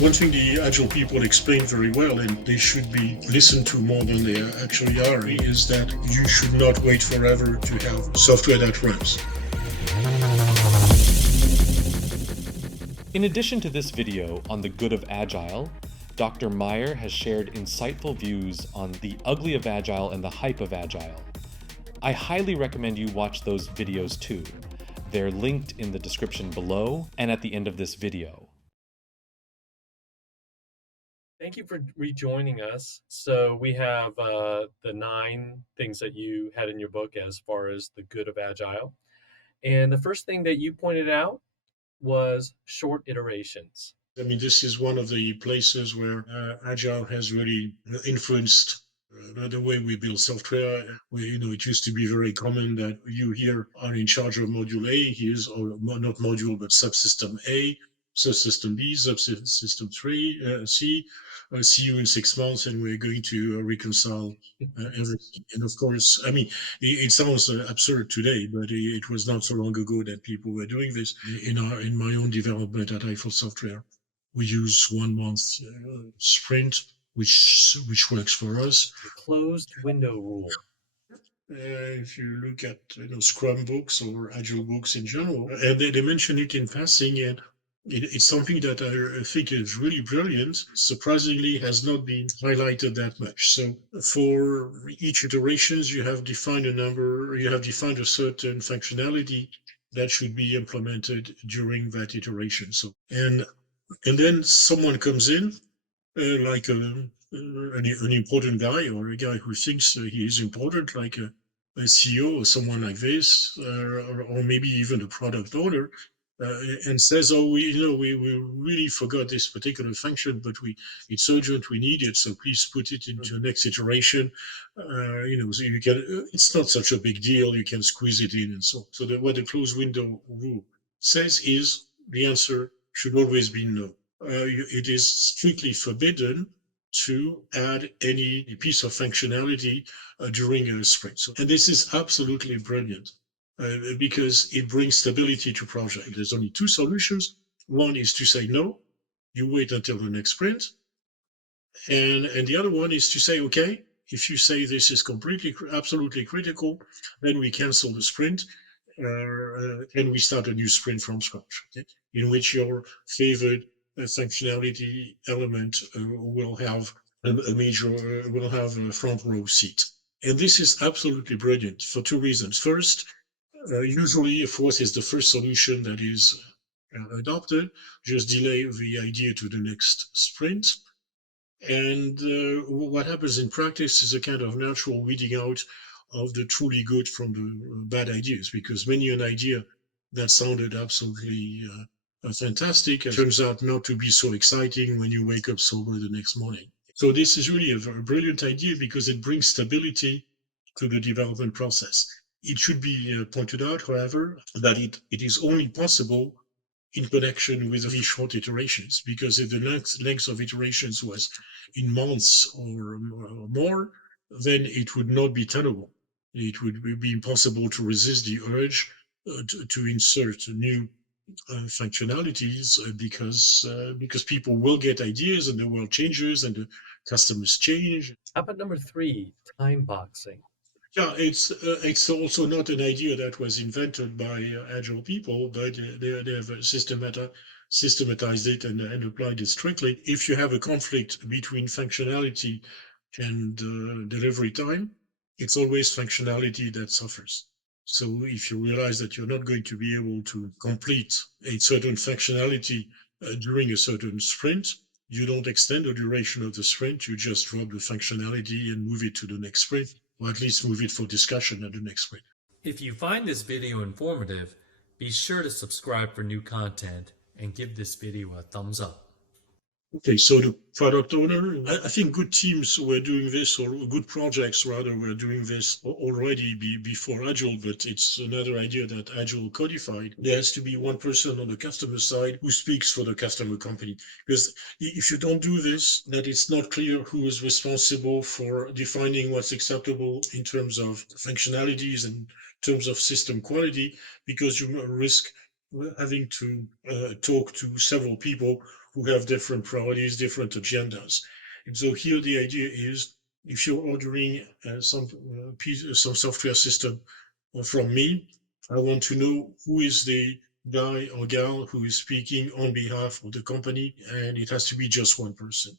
One thing the Agile people explain very well, and they should be listened to more than they actually are, is that you should not wait forever to have software that runs. In addition to this video on the good of Agile, Dr. Meyer has shared insightful views on the ugly of Agile and the hype of Agile. I highly recommend you watch those videos too. They're linked in the description below and at the end of this video. Thank you for rejoining us. So we have the 9 things that you had in your book as far as the good of Agile. And the first thing that you pointed out was short iterations. I mean, this is one of the places where Agile has really influenced the way we build software. It used to be very common that you here are in charge of module A, here's, or not module, but subsystem A, subsystem B, subsystem C. See you in 6 months, and we're going to reconcile everything. And of course, I mean, it sounds absurd today, but it was not so long ago that people were doing this. In my own development at Eiffel Software, we use 1 month sprint, which works for us. The closed window rule. If you look at Scrum books or Agile books in general, and they mention it in passing, and it's something that I think is really brilliant. Surprisingly, has not been highlighted that much. So for each iterations, you have defined a certain functionality that should be implemented during that iteration. So and then someone comes in, like an important guy, or a guy who thinks he is important, like a CEO or someone like this, or maybe even a product owner, and says, "Oh, we really forgot this particular function, but it's urgent, we need it, so please put it into the next iteration." So you can. It's not such a big deal. You can squeeze it in, and so. So what the closed window rule says is the answer should always be no. It is strictly forbidden to add any piece of functionality during a sprint. And this is absolutely brilliant because it brings stability to project. There's only 2 solutions. One is to say no, you wait until the next sprint. And the other one is to say, okay, if you say this is absolutely critical, then we cancel the sprint and we start a new sprint from scratch, okay, in which your favored functionality element will have a front row seat. And this is absolutely brilliant for 2 reasons. First, usually, of course, is the first solution that is adopted. Just delay the idea to the next sprint. And what happens in practice is a kind of natural weeding out of the truly good from the bad ideas, because many an idea that sounded absolutely fantastic turns out not to be so exciting when you wake up sober the next morning. So this is really a very brilliant idea because it brings stability to the development process. It should be pointed out, however, that it is only possible in connection with these short iterations, because if the length of iterations was in months or more, then it would not be tenable. It would be impossible to resist the urge to insert new functionalities because people will get ideas and the world changes and the customers change. How about number 3, time boxing? Yeah, it's also not an idea that was invented by Agile people, but they have systematized it and applied it strictly. If you have a conflict between functionality and delivery time, it's always functionality that suffers. So if you realize that you're not going to be able to complete a certain functionality during a certain sprint, you don't extend the duration of the sprint, you just drop the functionality and move it to the next sprint, or at least move it for discussion at the next sprint. If you find this video informative, be sure to subscribe for new content and give this video a thumbs up. Okay, so the product owner, I think good teams were doing this, or good projects rather, were doing this already before Agile, but it's another idea that Agile codified. There has to be one person on the customer side who speaks for the customer company. Because if you don't do this, that it's not clear who is responsible for defining what's acceptable in terms of functionalities and terms of system quality, because you risk having to talk to several people who have different priorities, different agendas. And so here the idea is, if you're ordering some software system from me, I want to know who is the guy or gal who is speaking on behalf of the company, and it has to be just one person.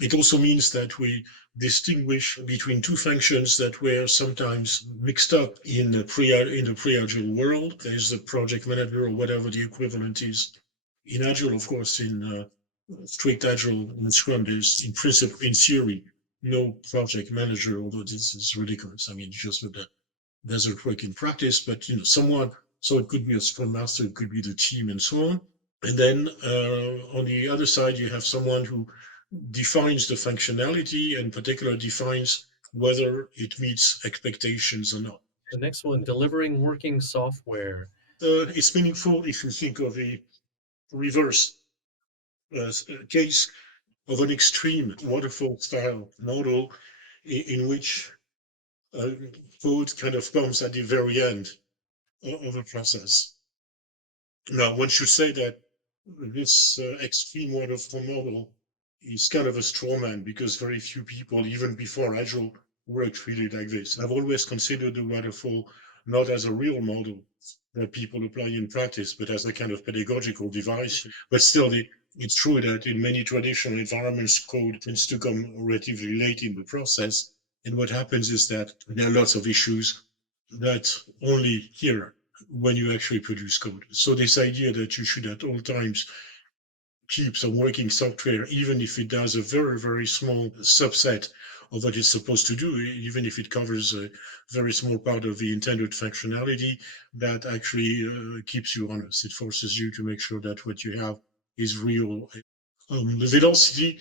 It also means that we distinguish between two functions that were sometimes mixed up in the pre-Agile world. There's the project manager or whatever the equivalent is. In Agile, of course, in strict Agile and Scrum, there's in principle, in theory, no project manager, although this is ridiculous. I mean, just that doesn't work in practice, but someone, so it could be a Scrum Master, it could be the team and so on. And then on the other side, you have someone who defines the functionality and particularly defines whether it meets expectations or not. The next one, delivering working software. It's meaningful if you think of a reverse case of an extreme waterfall style model in which code kind of comes at the very end of a process. Now, one should say that this extreme waterfall model is kind of a straw man because very few people, even before Agile, worked really like this. I've always considered the waterfall not as a real model that people apply in practice, but as a kind of pedagogical device. But still, it's true that in many traditional environments, code tends to come relatively late in the process. And what happens is that there are lots of issues that only here when you actually produce code. So this idea that you should at all times keep some working software, even if it does a very, very small subset of what it's supposed to do, even if it covers a very small part of the intended functionality, that actually keeps you honest. It forces you to make sure that what you have is real. The velocity,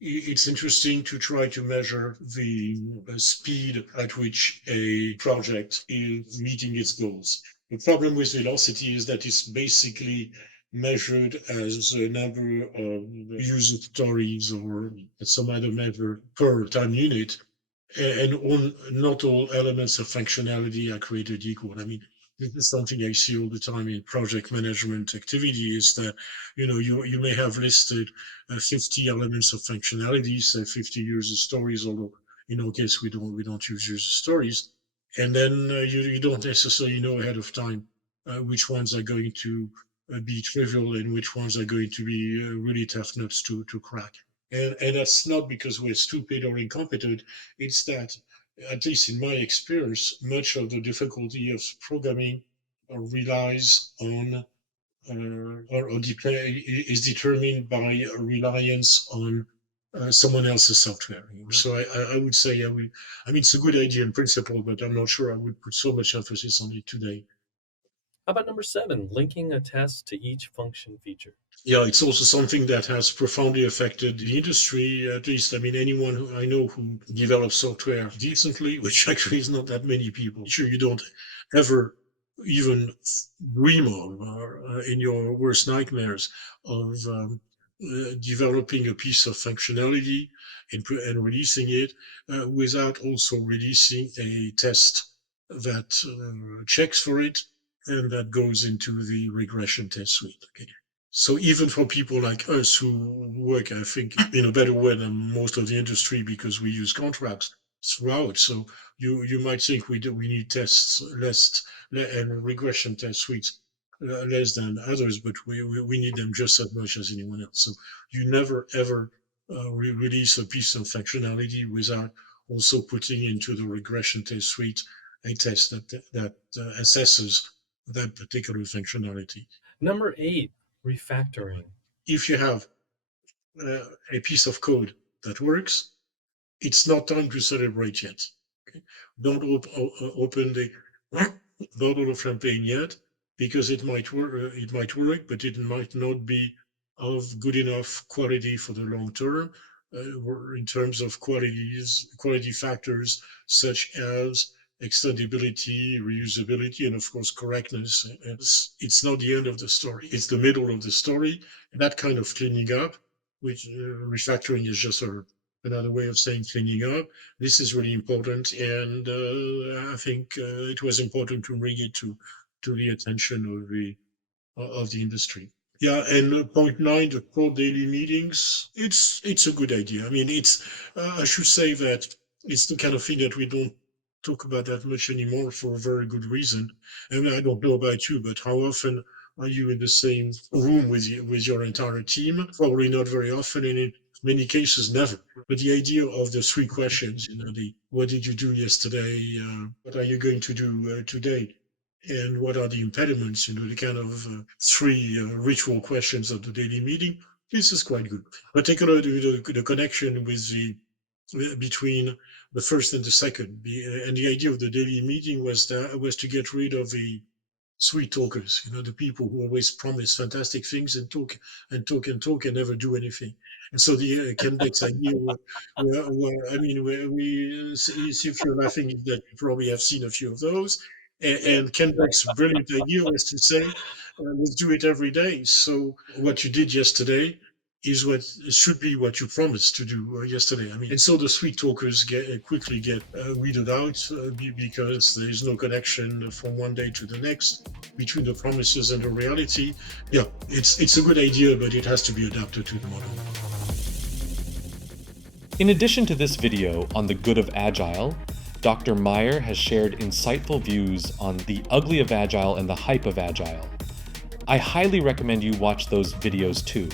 it's interesting to try to measure the speed at which a project is meeting its goals. The problem with velocity is that it's basically measured as a number of user stories or some other measure per time unit, and not all elements of functionality are created equal. I mean, this is something I see all the time in project management activity is that, you may have listed 50 elements of functionality, say 50 user stories, although in our case, we don't use user stories. And then you don't necessarily know ahead of time which ones are going to be trivial and which ones are going to be really tough nuts to crack. And that's not because we're stupid or incompetent. It's that, at least in my experience, much of the difficulty of programming relies on is determined by a reliance on someone else's software. So I would say, I mean, it's a good idea in principle, but I'm not sure I would put so much emphasis on it today. How about number 7, linking a test to each function feature? Yeah, it's also something that has profoundly affected the industry. At least, I mean, anyone who I know who develops software decently, which actually is not that many people. Sure, you don't ever even dream of, or in your worst nightmares, of developing a piece of functionality and releasing it without also releasing a test that checks for it and that goes into the regression test suite. Okay. So even for people like us who work, I think, in a better way than most of the industry because we use contracts throughout. So you might think we need tests less and regression test suites less than others, but we need them just as much as anyone else. So you never ever release a piece of functionality without also putting into the regression test suite a test that assesses that particular functionality. Number 8, refactoring. If you have a piece of code that works, it's not time to celebrate yet. Okay? Don't open the bottle of champagne yet, because it might work, but it might not be of good enough quality for the long term. In terms of quality factors such as extendability, reusability, and of course correctness. It's not the end of the story. It's the middle of the story. That kind of cleaning up, which refactoring is just another way of saying cleaning up. This is really important, and I think it was important to bring it to the attention of the industry. Yeah, and point 9, the core daily meetings. It's a good idea. I mean, it's I should say that it's the kind of thing that we don't talk about that much anymore for a very good reason. I mean, I don't know about you, but how often are you in the same room with your entire team? Probably not very often, and in many cases, never. But the idea of the 3 questions, the what did you do yesterday? What are you going to do today? And what are the impediments, the kind of 3 ritual questions of the daily meeting. This is quite good. Particularly the connection with between the first and the second. And the idea of the daily meeting was to get rid of the sweet talkers, the people who always promise fantastic things and talk and talk and talk and never do anything. And so the Ken Beck's idea, I mean, if you're laughing, that you probably have seen a few of those. And Ken Beck's brilliant idea was to say, let's do it every day. So what you did yesterday is what should be what you promised to do yesterday. I mean, and so the sweet talkers quickly get weeded out because there is no connection from one day to the next between the promises and the reality. Yeah, it's a good idea, but it has to be adapted to the model. In addition to this video on the good of Agile, Dr. Meyer has shared insightful views on the ugly of Agile and the hype of Agile. I highly recommend you watch those videos too.